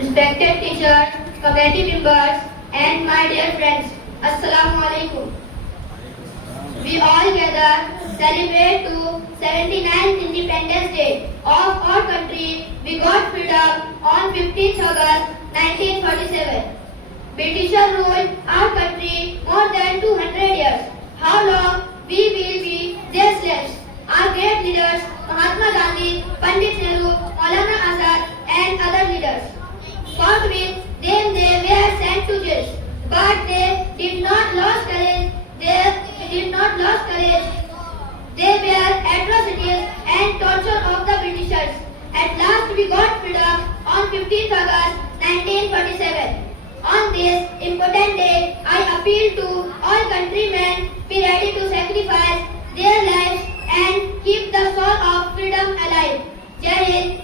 respected teachers, committee members, and my dear friends. Assalamu alaikum. We all gather celebrate to 79th Independence Day of our country. We got freedom on 15th August 1947. Britishers ruled our country more than 200 years. How long we will be their slaves? Our great leaders Mahatma Gandhi, Pandit Nehru, Maulana Azad, and other leaders fought with them. They were sent to jail, but they did not lose courage. They were atrocities and torture of the Britishers. At last we got freedom on 15th August 1947. On this important day, I appeal to all countrymen be ready to sacrifice their lives and keep the soul of freedom alive. Jai Hind.